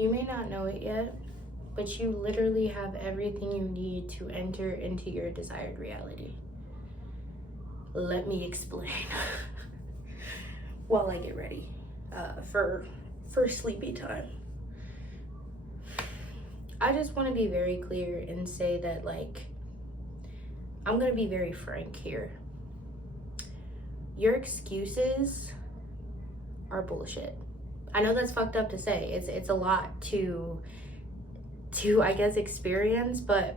You may not know it yet, but you literally have everything you need to enter into your desired reality. Let me explain while I get ready for sleepy time. I just want to be very clear and say that, like, I'm going to be very frank here. Your excuses are bullshit. I know that's fucked up to say. It's a lot to I guess experience, but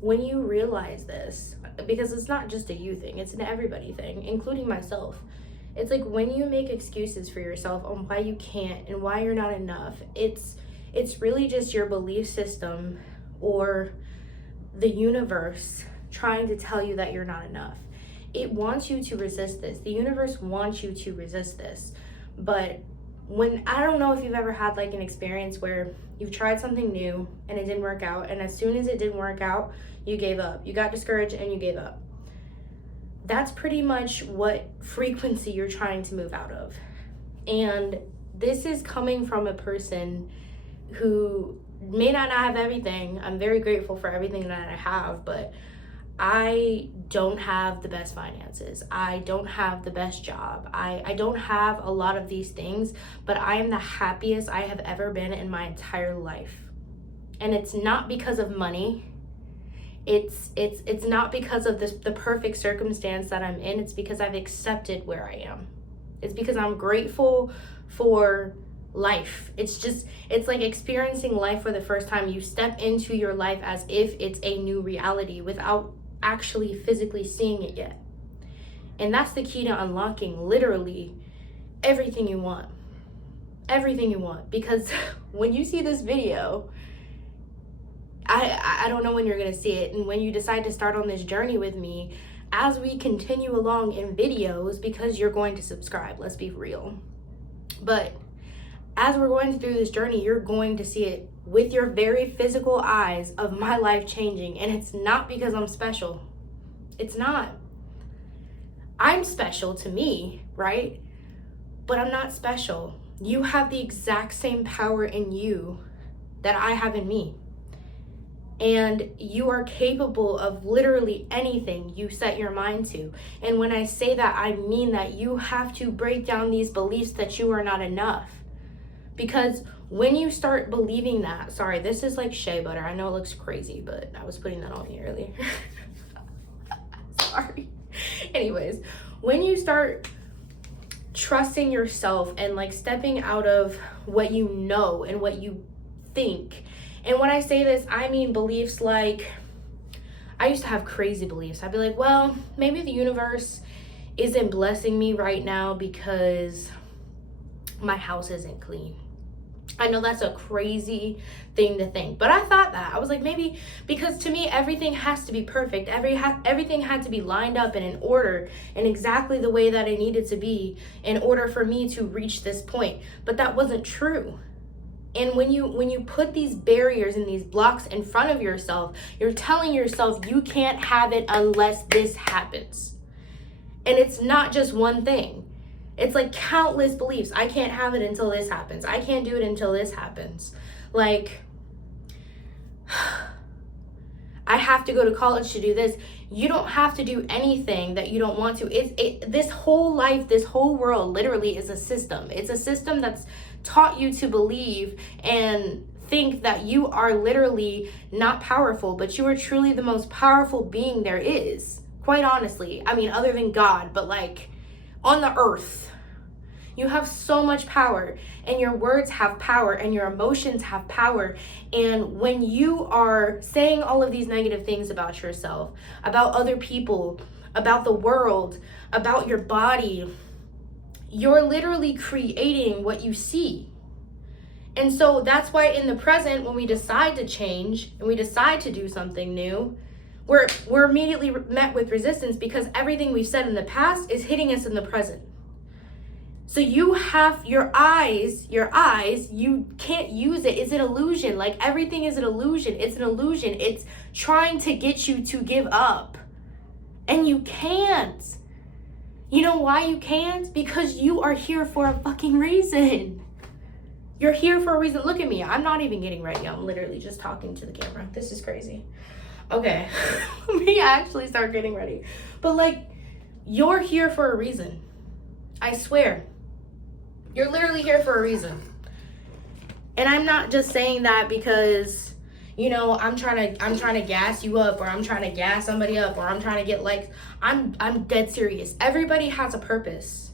when you realize this, because it's not just a you thing, it's an everybody thing, including myself. It's like when you make excuses for yourself on why you can't and why you're not enough, it's really just your belief system or the universe trying to tell you that you're not enough. It wants you to resist this. The universe wants you to resist this. But I don't know if you've ever had like an experience where you've tried something new and it didn't work out, and as soon as it didn't work out, you gave up. You got discouraged and you gave up. That's pretty much what frequency you're trying to move out of. And this is coming from a person who may not have everything. I'm very grateful for everything that I have, but I don't have the best finances. I don't have the best job. I don't have a lot of these things, but I am the happiest I have ever been in my entire life. And it's not because of money. It's not because of the perfect circumstance that I'm in. It's because I've accepted where I am. It's because I'm grateful for life. It's like experiencing life for the first time. You step into your life as if it's a new reality without actually physically seeing it yet. And that's the key to unlocking literally everything you want. Everything you want. Because when you see this video, I don't know when you're going to see it. And when you decide to start on this journey with me, as we continue along in videos, because you're going to subscribe, let's be real. But as we're going through this journey, you're going to see it with your very physical eyes of my life changing. And it's not because I'm special. It's not. I'm special to me, right? But I'm not special. You have the exact same power in you that I have in me. And you are capable of literally anything you set your mind to. And when I say that, I mean that you have to break down these beliefs that you are not enough. Because when you start believing that, sorry, this is like shea butter. I know it looks crazy, but I was putting that on me earlier. Sorry. Anyways, when you start trusting yourself and like stepping out of what you know and what you think. And when I say this, I mean beliefs like, I used to have crazy beliefs. I'd be like, well, maybe the universe isn't blessing me right now because my house isn't clean. I know that's a crazy thing to think, but I thought that. I was like, maybe because to me, everything has to be perfect. Everything had to be lined up and in order and exactly the way that it needed to be in order for me to reach this point. But that wasn't true. And when you put these barriers and these blocks in front of yourself, you're telling yourself you can't have it unless this happens. And it's not just one thing. It's like countless beliefs. I can't have it until this happens. I can't do it until this happens. Like, I have to go to college to do this. You don't have to do anything that you don't want to. This whole life, this whole world literally is a system. It's a system that's taught you to believe and think that you are literally not powerful, but you are truly the most powerful being there is. Quite honestly. I mean, other than God, but like on the earth. You have so much power, and your words have power, and your emotions have power. And when you are saying all of these negative things about yourself, about other people, about the world, about your body, you're literally creating what you see. And so that's why in the present, when we decide to change and we decide to do something new, we're immediately met with resistance because everything we've said in the past is hitting us in the present. So you have your eyes, you can't use it. It's an illusion. Like everything is an illusion. It's an illusion. It's trying to get you to give up. And you can't. You know why you can't? Because you are here for a fucking reason. You're here for a reason. Look at me. I'm not even getting ready. I'm literally just talking to the camera. This is crazy. Okay. Let me actually start getting ready. But like, you're here for a reason. I swear. You're literally here for a reason. And I'm not just saying that because, you know, I'm trying to gas you up, or I'm trying to gas somebody up, or I'm trying to get likes. I'm dead serious. Everybody has a purpose.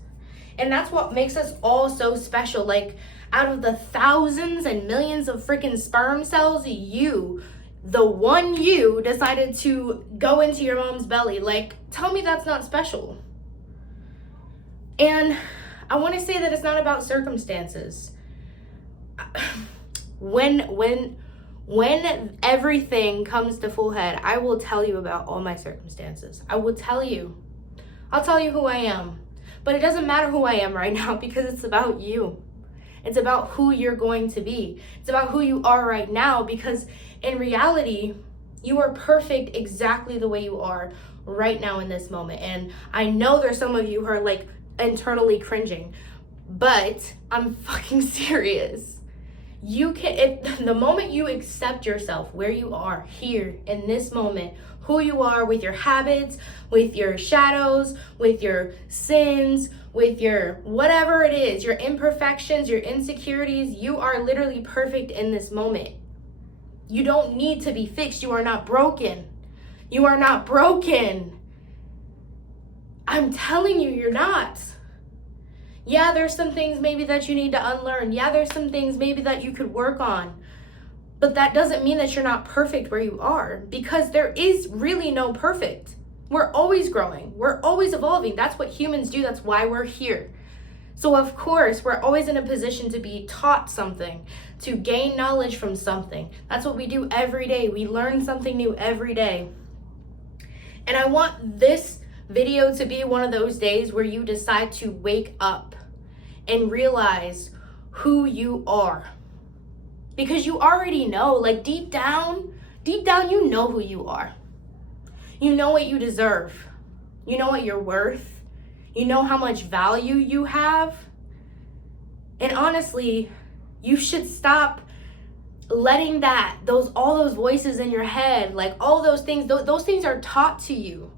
And that's what makes us all so special. Like, out of the thousands and millions of freaking sperm cells, you, the one you, decided to go into your mom's belly. Like, tell me that's not special. And I want to say that it's not about circumstances. When everything comes to full head, I will tell you about all my circumstances. I will tell you. I'll tell you who I am. But it doesn't matter who I am right now, because it's about you. It's about who you're going to be. It's about who you are right now, because in reality, you are perfect exactly the way you are right now in this moment. And I know there's some of you who are like internally cringing, but I'm fucking serious. You can, if the moment you accept yourself where you are here in this moment, who you are, with your habits, with your shadows, with your sins, with your whatever it is, your imperfections, your insecurities, you are literally perfect in this moment. You don't need to be fixed. You are not broken. You are not broken. I'm telling you, you're not. Yeah, there's some things maybe that you need to unlearn. Yeah, there's some things maybe that you could work on. But that doesn't mean that you're not perfect where you are, because there is really no perfect. We're always growing. We're always evolving. That's what humans do. That's why we're here. So of course, we're always in a position to be taught something, to gain knowledge from something. That's what we do every day. We learn something new every day. And I want this video to be one of those days where you decide to wake up and realize who you are. Because you already know, like deep down, you know who you are. You know what you deserve. You know what you're worth. You know how much value you have. And honestly, you should stop letting all those voices in your head, like all those things are taught to you.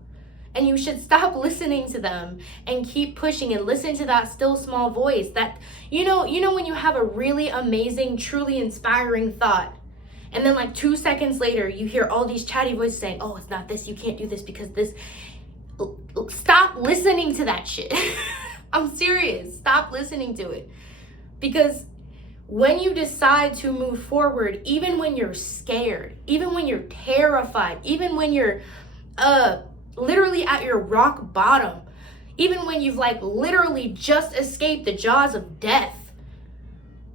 And you should stop listening to them and keep pushing and listen to that still small voice that, you know when you have a really amazing, truly inspiring thought, and then like 2 seconds later, you hear all these chatty voices saying, oh, it's not this, you can't do this because this. Stop listening to that shit. I'm serious. Stop listening to it. Because when you decide to move forward, even when you're scared, even when you're terrified, even when you're literally at your rock bottom, even when you've like literally just escaped the jaws of death,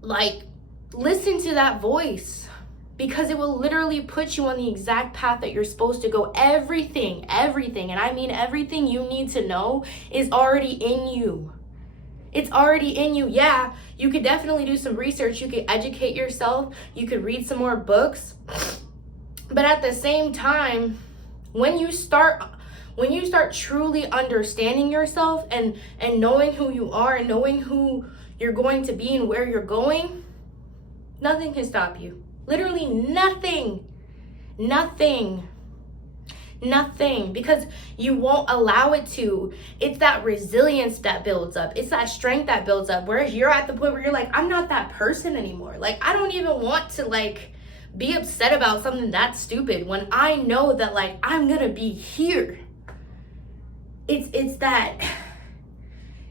like listen to that voice, because it will literally put you on the exact path that you're supposed to go. Everything, and I mean everything you need to know is already in you. It's already in you. Yeah, you could definitely do some research. You could educate yourself. You could read some more books. But at the same time, when you start truly understanding yourself and knowing who you are and knowing who you're going to be and where you're going, nothing can stop you. Literally nothing. Because you won't allow it to. It's that resilience that builds up. It's that strength that builds up. Whereas you're at the point where you're like, I'm not that person anymore. Like, I don't even want to like be upset about something that stupid when I know that like I'm gonna be here. It's that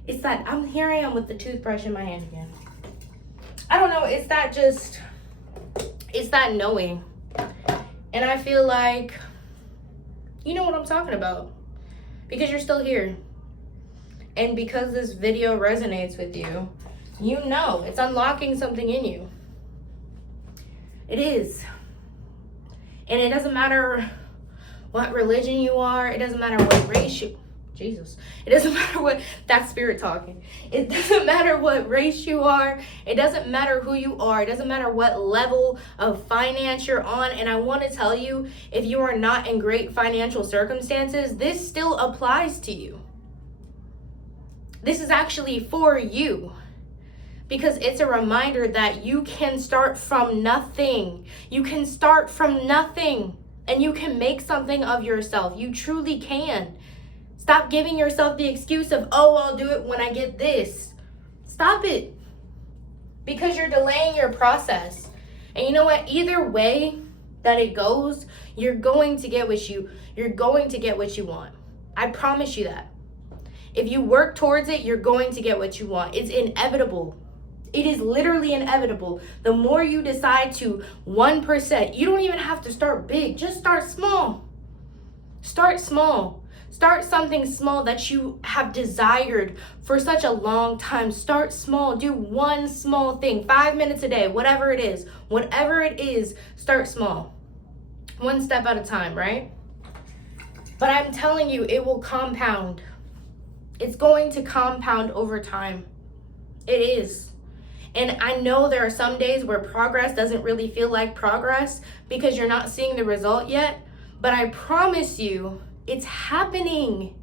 here I am with the toothbrush in my hand again. I don't know, it's that knowing. And I feel like you know what I'm talking about, because you're still here. And because this video resonates with you, you know it's unlocking something in you. It is. And it doesn't matter what religion you are. It doesn't matter what race you... Jesus. It doesn't matter what... That's spirit talking. It doesn't matter what race you are. It doesn't matter who you are. It doesn't matter what level of finance you're on. And I want to tell you, if you are not in great financial circumstances, this still applies to you. This is actually for you. because it's a reminder that you can start from nothing. You can start from nothing and you can make something of yourself. You truly can. Stop giving yourself the excuse of, oh, I'll do it when I get this. Stop it, because you're delaying your process. And you know what? Either way that it goes, you're going to get what you want. I promise you that. If you work towards it, you're going to get what you want. It's inevitable. It is literally inevitable. The more you decide to 1%, you don't even have to start big. Just start small. Start small. Start something small that you have desired for such a long time. Start small. Do one small thing. 5 minutes a day, whatever it is. Whatever it is, start small. One step at a time, right? But I'm telling you, it will compound. It's going to compound over time. It is. And I know there are some days where progress doesn't really feel like progress because you're not seeing the result yet. But I promise you, it's happening.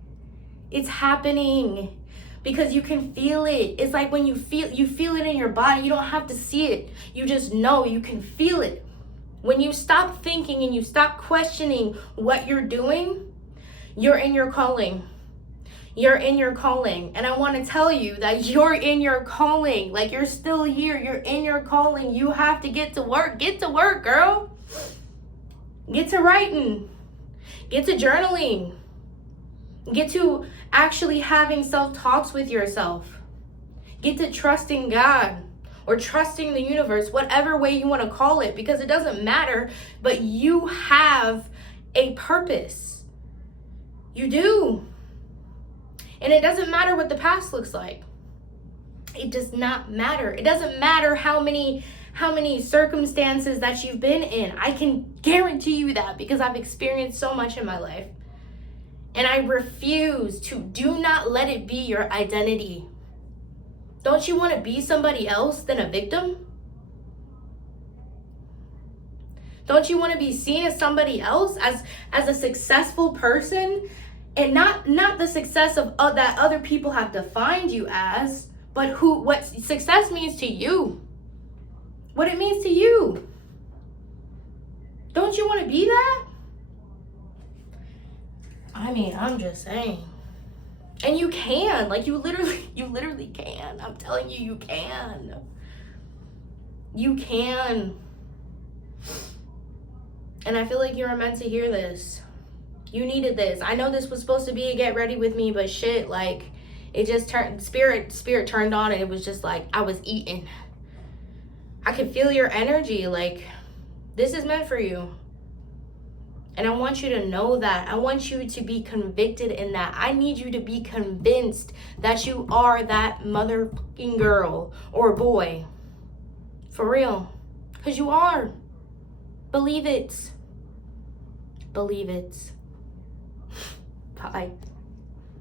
It's happening because you can feel it. It's like when you feel it in your body. You don't have to see it. You just know, you can feel it. When you stop thinking and you stop questioning what you're doing, you're in your calling. You're in your calling. And I want to tell you that you're in your calling. Like, you're still here. You're in your calling. You have to get to work. Get to work, girl. Get to writing. Get to journaling. Get to actually having self-talks with yourself. Get to trusting God or trusting the universe, whatever way you want to call it, because it doesn't matter, but you have a purpose. You do. And it doesn't matter what the past looks like. It does not matter. It doesn't matter how many circumstances that you've been in. I can guarantee you that because I've experienced so much in my life. And I refuse to. Do not let it be your identity. Don't you want to be somebody else than a victim? Don't you want to be seen as somebody else, as a successful person? And not the success of that other people have defined you as, but what success means to you. What it means to you. Don't you want to be that? I mean, I'm just saying. And you can. Like, you literally can. I'm telling you, you can. You can. And I feel like you're meant to hear this. You needed this. I know this was supposed to be a get ready with me, but shit, like, it just turned, spirit turned on, and it was just like, I was eating. I could feel your energy. Like, this is meant for you. And I want you to know that. I want you to be convicted in that. I need you to be convinced that you are that motherfucking girl or boy. For real. Because you are. Believe it. Believe it. Bye.